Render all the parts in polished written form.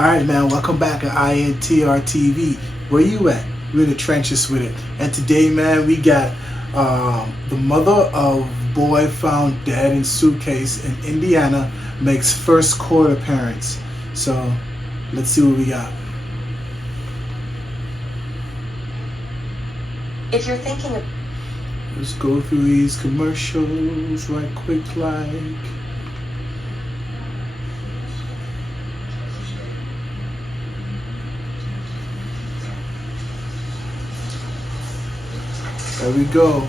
Alright, man, welcome back at INTR TV. Where you at? We're in the trenches with it. And today, man, we got the mother of boy found dead in suitcase in Indiana makes first court appearance. So, let's see what we got. If you're thinking of Let's go through these commercials right quick like. There we go.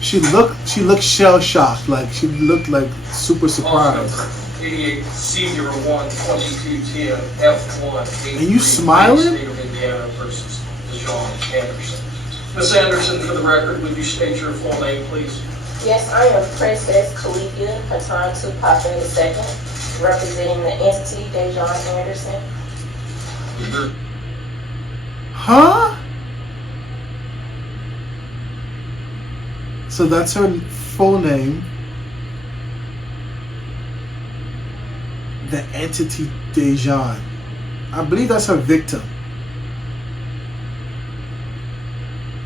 She looked shell shocked, like she looked like super surprised. 88 C01 2210 F1. And you smiling? State of Indiana versus Dejon Anderson. Miss Anderson, for the record, would you state your full name, please? Yes, I am Princess Calipia Patan Tupac II, representing the entity Dejon Anderson. Huh? So that's her full name. The entity Dejon. I believe that's her victim.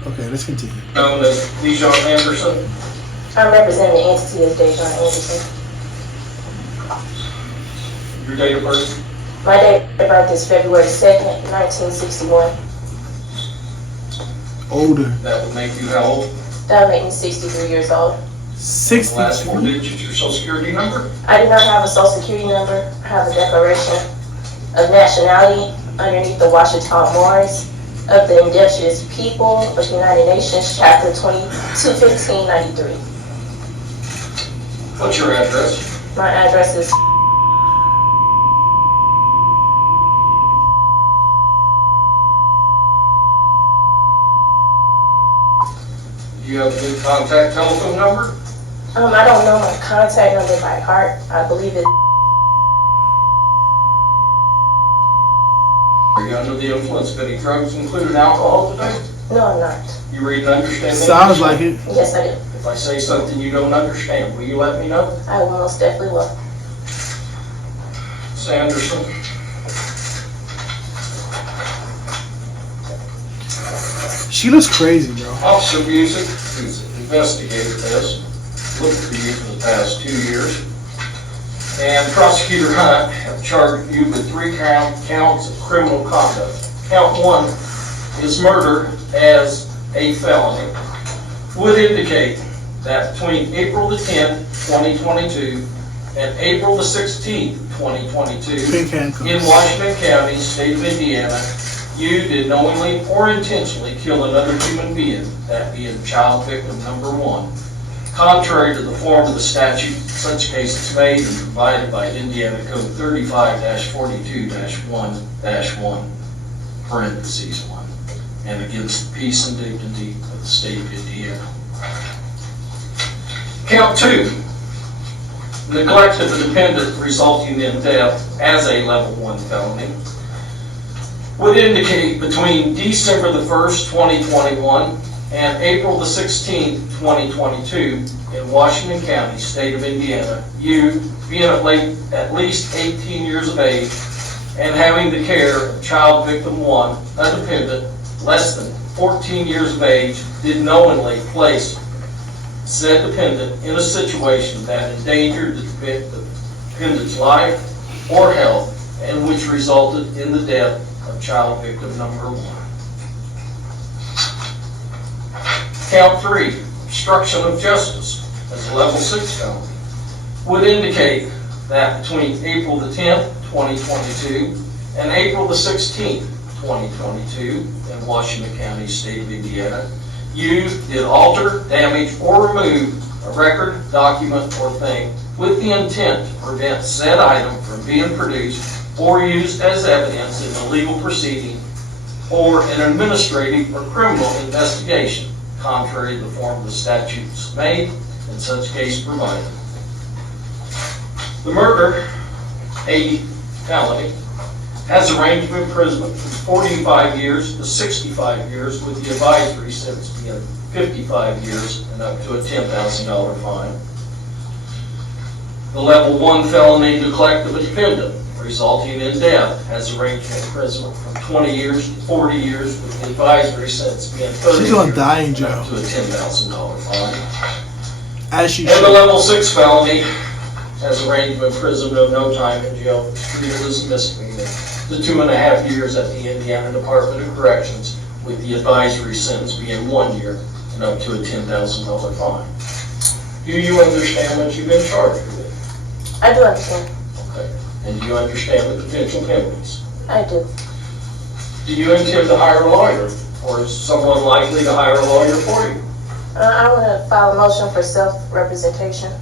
Okay, let's continue. Known as Dejon Anderson. I'm representing the entity as Dejon Anderson. Your date of birth? My date of birth is February 2nd, 1961. Older. That would make you how old? That would make me 63 years old. The last 4 63. digits, your social security number? I do not have a social security number. I have a declaration of nationality underneath the Washington Memorials of the Indigenous People of the United Nations, Chapter 221593. What's your address? My address is Do you have a good contact telephone number? I don't know my contact number by heart. I believe it. Are you under the influence of any drugs, including alcohol today? No, I'm not. You read and understand Sounds English? like it. Yes, I do. If I say something you don't understand, will you let me know? I most definitely will. Miss Anderson. She looks crazy, bro. Officer Music, who's investigated this, looked for you for the past 2 years. And Prosecutor Hunt have charged you with 3 counts of criminal conduct. Count 1 is murder as a felony. Would indicate that between April the 10th, 2022 and April the 16th, 2022, Pink handcuffs. in Washington County, state of Indiana, you did knowingly or intentionally kill another human being, that being child victim number 1. Contrary to the form of the statute, such cases made and provided by Indiana Code 35-42-1-1, parentheses 1, and against the peace and dignity of the state of Indiana. Count 2, neglect of a dependent resulting in death as a level 1 felony, would indicate between December the 1st, 2021 and April the 16th, 2022 in Washington County, state of Indiana, you being at least 18 years of age and having the care of child victim 1, a dependent, less than 14 years of age, did knowingly place said dependent in a situation that endangered the dependent's life or health and which resulted in the death of child victim number 1. Count 3, obstruction of justice as a level 6 felony, would indicate that between April the 10th, 2022 and April the 16th, 2022 in Washington County, state of Indiana, you did alter, damage, or remove a record, document, or thing with the intent to prevent said item from being produced or used as evidence in a legal proceeding or an administrative or criminal investigation, contrary to the form of the statutes made in such case provided. The murder, a felony, has a range of imprisonment from 45 years to 65 years with the advisory sentence being 55 years and up to a $10,000 fine. The level 1 felony neglect of a dependent resulting in death has a range of imprisonment from 20 years to 40 years, with the advisory sentence being 30 She's gonna years die in and jail. up to a $10,000 fine. As she And the should. level 6 felony has a range of imprisonment of no time in jail, treated as a misdemeanor, to 2.5 years at the Indiana Department of Corrections, with the advisory sentence being 1 year and up to a $10,000 fine. Do you understand what you've been charged with? I do understand. Okay. And do you understand the potential penalties? I do. Do you intend to hire a lawyer, or is someone likely to hire a lawyer for you? I want to file a motion for self-representation.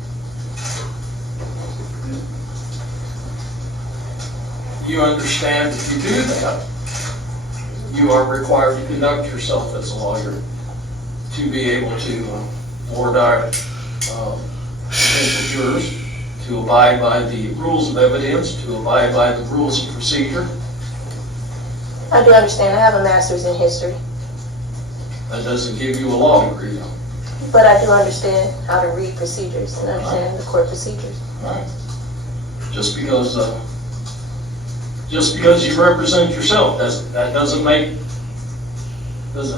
You understand if you do that, you are required to conduct yourself as a lawyer to be able to ward our potential jurors, to abide by the rules of evidence, to abide by the rules of procedure. I do understand. I have a master's in history, That doesn't give you a law degree, though. but I do understand how to read procedures and understand the court procedures. All right. Just because you represent yourself, that doesn't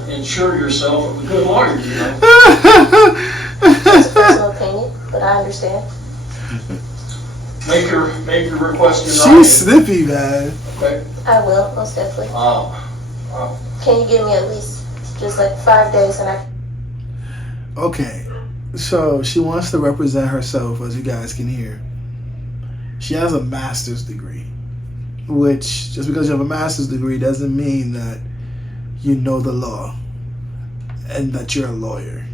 ensure yourself of a good lawyer, you know. It's a personal opinion, but I understand. Make your request in She's writing, snippy, man. okay? I will, most definitely. Can you give me at least just like 5 days and I... Okay, so she wants to represent herself, as you guys can hear. She has a master's degree, which just because you have a master's degree doesn't mean that you know the law and that you're a lawyer.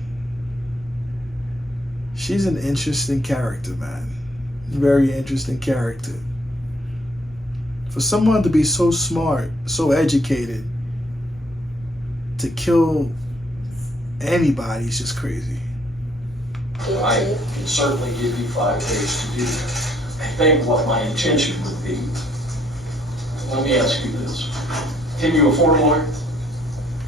She's an interesting character, man. Very interesting character. For someone to be so smart, so educated, to kill anybody is just crazy. I can certainly give you 5 days to do that. I think what my intention would be, let me ask you this. Can you afford a lawyer?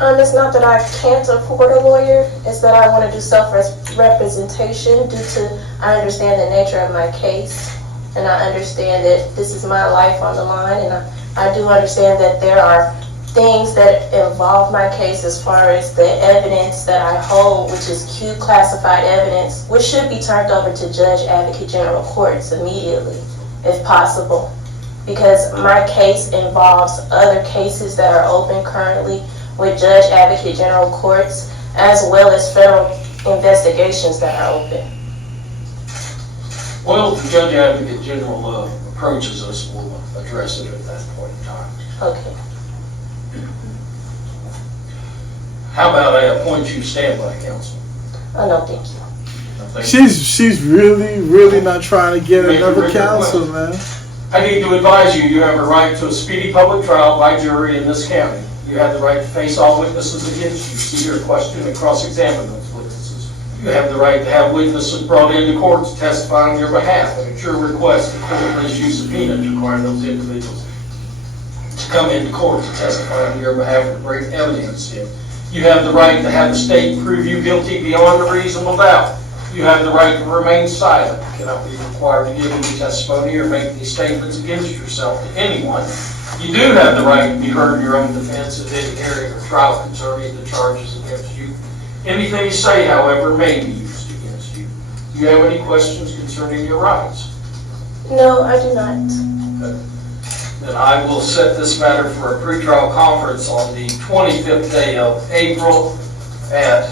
It's not that I can't afford a lawyer, it's that I want to do self-representation due to, I understand the nature of my case, and I understand that this is my life on the line, and I do understand that there are things that involve my case as far as the evidence that I hold, which is Q classified evidence, which should be turned over to Judge Advocate General Courts immediately, if possible. Because my case involves other cases that are open currently with Judge Advocate General Courts, as well as federal investigations that are open. Well, if the Judge Advocate General approaches us, we'll address it at that point in time. Okay. How about I appoint you standby counsel? Oh, no, thank you. I think She's really not trying to get Make a another written counsel, man. I need to advise you, you have a right to a speedy public trial by jury in this county. You have the right to face all witnesses against you, see your question and cross-examine those witnesses. You have the right to have witnesses brought into court to testify on your behalf, and at your request, the court may issue subpoena to require those individuals to come into court to testify on your behalf and bring evidence in. You have the right to have the state prove you guilty beyond a reasonable doubt. You have the right to remain silent. You cannot be required to give any testimony or make any statements against yourself to anyone. You do have the right to be heard in your own defense at any hearing or trial concerning the charges against you. Anything you say, however, may be used against you. Do you have any questions concerning your rights? No, I do not. Okay. Then I will set this matter for a pretrial conference on the 25th day of April at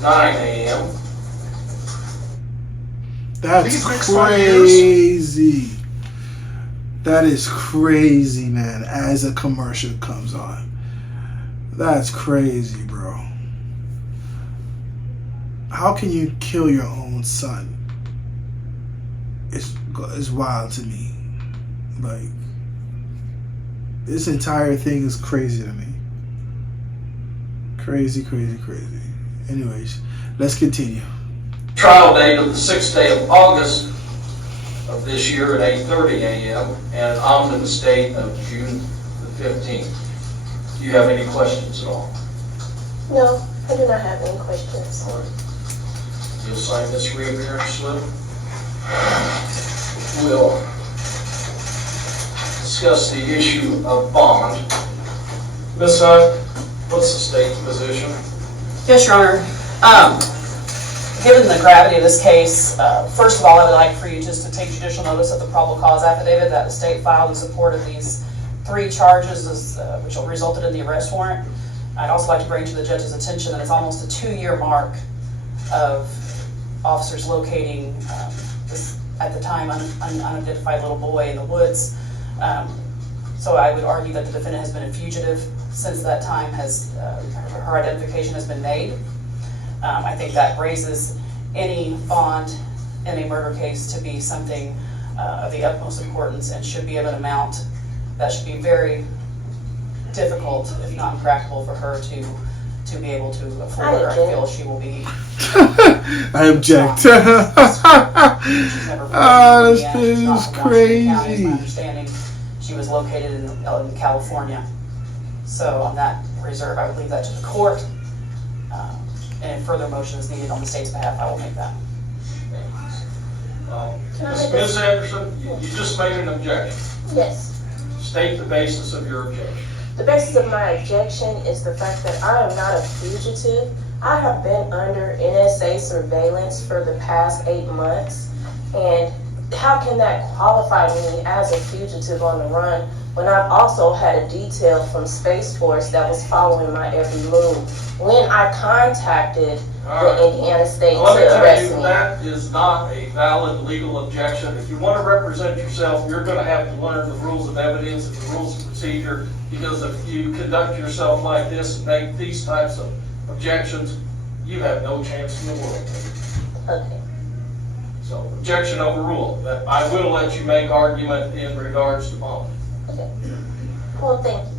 9 a.m. That's crazy. That is crazy, man, as a commercial comes on. That's crazy, bro. How can you kill your own son? It's wild to me. Like, this entire thing is crazy to me. Crazy. Anyways, let's continue. Trial date of the 6th day of August of this year at 8:30 a.m. and an omnibus date of June the 15th. Do you have any questions at all? No, I do not have any questions. You'll sign this reappearance slip. will discuss the issue of bond. Ms. Hunt, what's the state's position? Yes, Your Honor. Given the gravity of this case, first of all, I would like for you just to take judicial notice of the probable cause affidavit that the state filed in support of these 3 charges, which resulted in the arrest warrant. I'd also like to bring to the judge's attention that it's almost a 2-year mark of officers locating this, at the time, unidentified little boy in the woods. So I would argue that the defendant has been a fugitive since that time. Her identification has been made. I think that raises any bond in a murder case to be something of the utmost importance and should be of an amount that should be very difficult, if not impractical, for her to be able to afford, or I feel she will be. I object. This is crazy. County, my understanding, she was located in California. So on that reserve, I would leave that to the court. And if further motion is needed on the state's behalf, I will make that. Ms. Anderson, you just made an objection. Yes. State the basis of your objection. The basis of my objection is the fact that I am not a fugitive. I have been under NSA surveillance for the past 8 months, and how can that qualify me as a fugitive on the run when I've also had a detail from Space Force that was following my every move? When I contacted the Indiana State to arrest me. That is not a valid legal objection. If you want to represent yourself, you're going to have to learn the rules of evidence and the rules of procedure, because if you conduct yourself like this and make these types of objections, you have no chance in the world. Okay. So, objection overruled. But I will let you make argument in regards to bond. Okay. Well, thank you.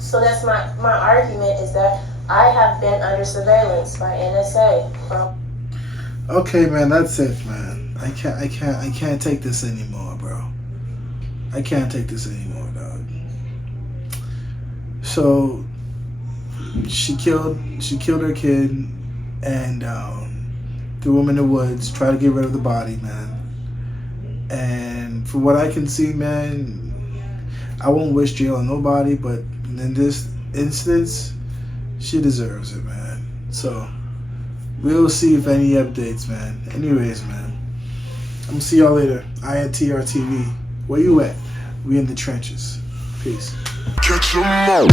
So that's my argument is that I have been under surveillance by NSA from. Okay, man, that's it, man. I can't take this anymore, bro. I can't take this anymore, dog. So she killed her kid and threw him in the woods, tried to get rid of the body, man. And from what I can see, man, I won't wish jail on nobody, but in this instance, she deserves it, man. So we'll see if any updates, man. Anyways, man, I'm gonna see y'all later. INTR TV. Where you at? We in the trenches. Peace. Catch 'em all.